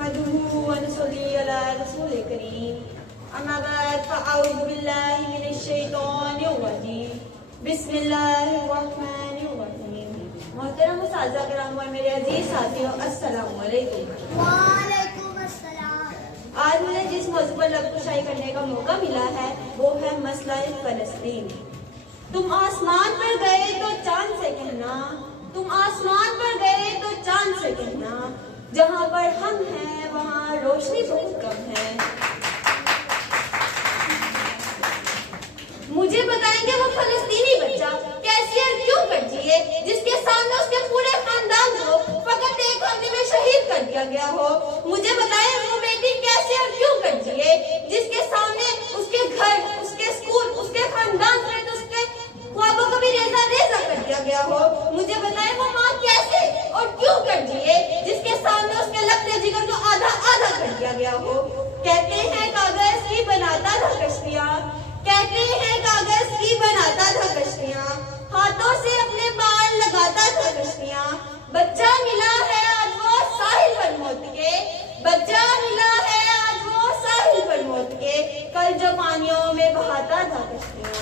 नहमदुहु व नसल्ली अला रसूलिल करीम। अम्मा बाद फ़अऊज़ु बिल्लाहि मिनश शैतानिर रजीम। बिस्मिल्लाहिर रहमानिर रहीम। मोहतरम उस्ताज़ा किराम और मेरे अजीज साथियों, अस्सलामु अलैकुम। वालेकुम अस्सलाम। आज मुझे जिस मौजू पर लफ्ज़ करने का मौका मिला है वो है मसला फ़लस्तीन। तुम आसमान पर गए तो चांद से कहना, तुम आसमान पर गए तो चांद से कहना, जहाँ पर हम हैं वहाँ रोशनी बहुत कम है। मुझे बताएंगे वो फलस्तीनी बच्चा कैसे और क्यों कर जिए जिसके सामने उसके पूरे खानदान को फकत एक हमले में शहीद कर दिया गया हो। मुझे बताएं वो बेटी कैसे और क्यों कर जिए जिसके सामने उसके घर, उसके स्कूल, उसके खानदान सहित उसके ख्वाबों को भी रेजा रेजा कर दिया गया हो। मुझे बताएं वो माँ कैसे और क्यों कर जिए जिसके सामने उसके लफ्ज़े जिगर को आधा आधा कर दिया गया हो। कहते हैं कागज की बनाता था कश्तियाँ, कहते हैं कागज की बनाता था कश्तियाँ, हाथों से अपने बाल लगाता था कश्तियाँ। बच्चा मिला है आज वो साहिल पर मौत के, बच्चा मिला है आज वो साहिल पर मौत के, कल जो पानियों में बहाता था कश्तियाँ।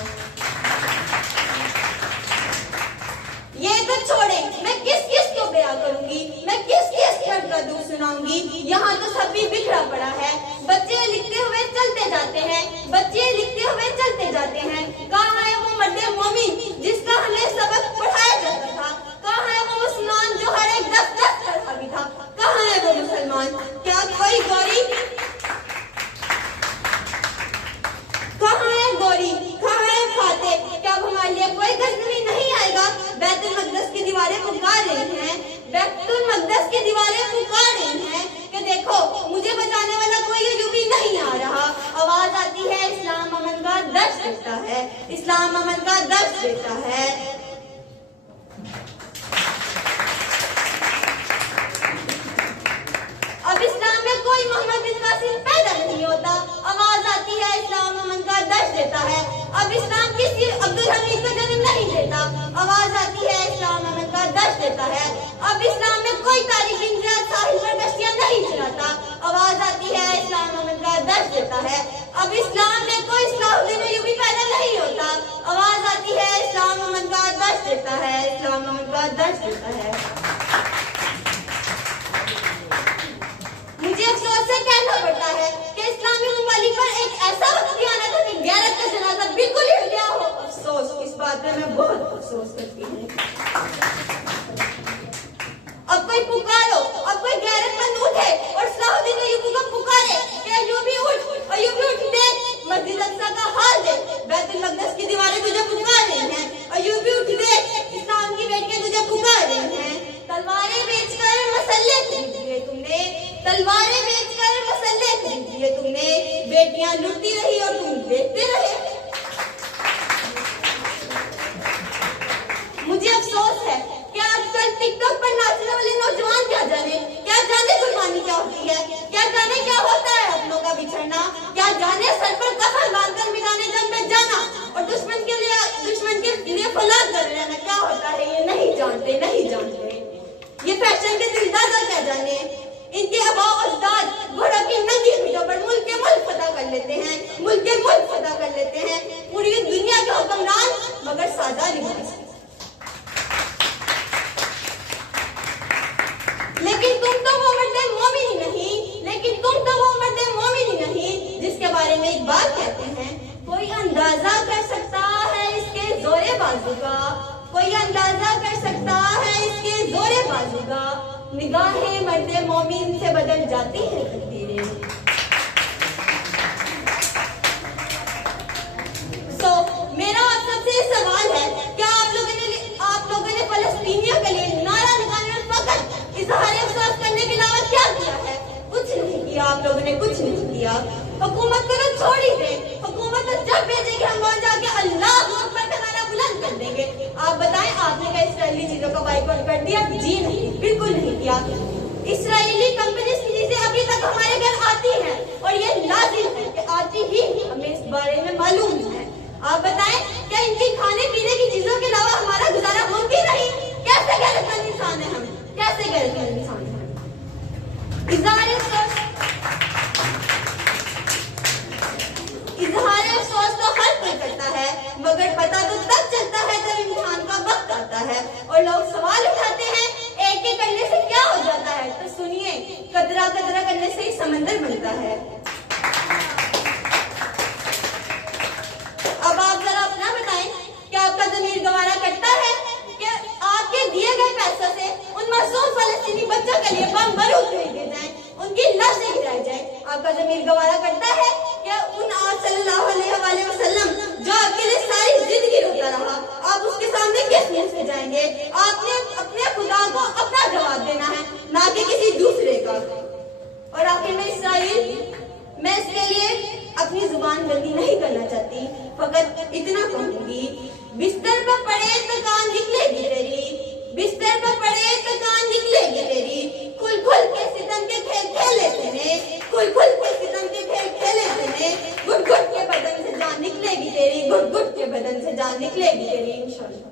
ये तो छोड़े, मैं किस किस को बयां करूंगी, मैं किस किस दर्द का दुख सुनाऊंगी। यहाँ तो सभी बिखरा पड़ा है। बच्चे लिखते हुए चलते जाते हैं, बच्चे लिखते हुए चलते जाते हैं। कहाँ है वो मर्दे मोमिन जिसका हमें सबक पढ़ाया जाता था? कहाँ है वो मुसलमान जो हर एक 10-10 का हावी था? कहाँ है वो मुसलमान? क्या कोई गौरी? कहाँ है गौरी? कहाँ है फाते? क्या हमारे लिए कोई गजनवी नहीं आएगा? बैतुल मक़दस की दीवारें पुकार रही हैं, बैतुल मक़दस की दीवारें पुकार रही हैं कि देखो मुझे बचाने वाला कोई अयूबी नहीं आ रहा। आवाज आती है इस्लाम अमन का दर्श देता है, इस्लाम अमन का दर्श देता है। अब इस्लाम में कोई मोहम्मद बिन कासिम पैदा नहीं होता। आवाज आती है इस्लाम अमन का दर्श देता है। अब इस्लाम किसी अब्दुल हमीद को जन्म नहीं देता। आवाज आती है इस्लाम अमन का दर्श देता है। अब इस्लाम में कोई तारीख इंसान साहिल पर कश्तियां नहीं चलाता। आवाज आती है इस्लाम अमन का दर्श देता है। अब इस्लाम में कोई सलाहुद्दीन अय्यूबी पैदा नहीं होता। आवाज आती है इस्लाम अमन का दर्श देता है, इस्लाम अमन का दर्श देता है। मुझे अफसोस से कहना पड़ता है कि इस्लामी ममालिक पर एक ऐसा वक्त भी आना था कि गैरत का जनाजा बिल्कुल ही हट गया हो। अफसोस, इस बात में मैं बहुत अफसोस करती हूँ। अब कोई पुकारो, अब कोई गैरतमंद उठे और सलाहुद्दीन अय्यूबी को पुकारे कि अय्यूबी उठ, अय्यूबी उठ, देख मस्जिद अक्सा का हाल देख, बैतुल मक़दस की दीवारें तुझे पुकार रही हैं। अय्यूबी उठ, देख इस्लाम की बेटियां तुझे पुकार रही हैं। तलवारें बेचकर मसल्ले खरीद लिए तुमने, तलवारें बेचकर मसल्ले खरीद लिए तुमने, बेटियां लुटती रही और तुम देखते रहे। मुझे अफसोस है कि आजकल टिकटॉक पर नाचने वाले नौजवान क्या जाने कुर्बानी क्या होती है, क्या जाने क्या होता है अपनों का बिछड़ना, क्या जाने सर पर कफन बांधकर मिलाने जंग में जाना और दुश्मन के लिए फलाद कर रहना क्या होता है ये नहीं जानते, नहीं जानते। ये फैशन के दिलदादा क्या जाने। इनके अबाव अजदाद घोड़ों की नंगी पीठों पर मुल्क के मुल्क फतह कर लेते हैं, मुल्क के मुल्क फतह कर लेते हैं। पूरी दुनिया के हुक्मरान मगर सादा लिबास। लेकिन तुम तो वो मर्दे मोमिन ही नहीं, लेकिन तुम तो वो मर्दे मोमिन ही नहीं जिसके बारे में एक बात कहते हैं, कोई अंदाजा कर सकता है इसके जोरे बाजू का, कोई अंदाजा कर सकता है इसके जोरे बाजू का, निगाहें मर्दे मोमिन से बदल जाती है तकदीरें। मेरा आप सबसे सवाल है, क्या आप लोगों ने फलस्तीनियों के लिए नारा लगाने और फकत इजहार अफसोस करने के अलावा क्या किया है? कुछ नहीं किया, आप लोगों ने कुछ नहीं किया। हुकूमत को तो छोड़ ही दे, हुकूमत तो जब भेजेगी हम वहां जाके अल्लाह अकबर का नारा बुलंद कर देंगे। आप बताएं आपने क्या इसराइली चीजों का बाइकआउट कर दिया? जी नहीं, बिल्कुल नहीं किया। इसराइली कंपनीज की चीजें अभी तक हमारे घर आती हैं और ये लाजिम है कि आती ही, हमें इस बारे में मालूम है। आप बताएं क्या इनकी खाने पीने की चीजों के अलावा हमारा गुजारा होगी नहीं? कैसे गैरतमंद इंसान है हम, कैसे गैरतमंद इंसान है। इज़ार समंदर बनता है। अब आप जरा अपना बताएं, क्या आपका ज़मीर गवारा करता है कि आपके दिए गए पैसों से उन मासूम फलस्तीनी बच्चों के लिए बम बारूद खरीदे जाएं, उनकी लाशें गिराई जाएं? आपका ज़मीर गवारा करता है कि उन आप सल्लल्लाहु अलैहि वसल्लम जो आपके लिए सारी जिंदगी रोता रहा, आप उसके सामने किस मुंह से जाएंगे? आपने अपने खुदा को अपना जवाब देना है, ना कि किसी दूसरे का। और आखिर में इसराइल, मैं इसके लिए अपनी जुबान गंदी नहीं करना चाहती, फकत इतना कहूंगी, बिस्तर पर पड़े तो कान निकलेगी तेरी, बिस्तर पर पड़े तो कान निकलेगी तेरी, खुल खुल के सितम के खेल खेले तूने, खुल खुल के सितम के खेल खेले तूने, घुट घुट के बदन से जान निकलेगी तेरी, घुट घुट के बदन से जान निकलेगी तेरी इंशाअल्लाह।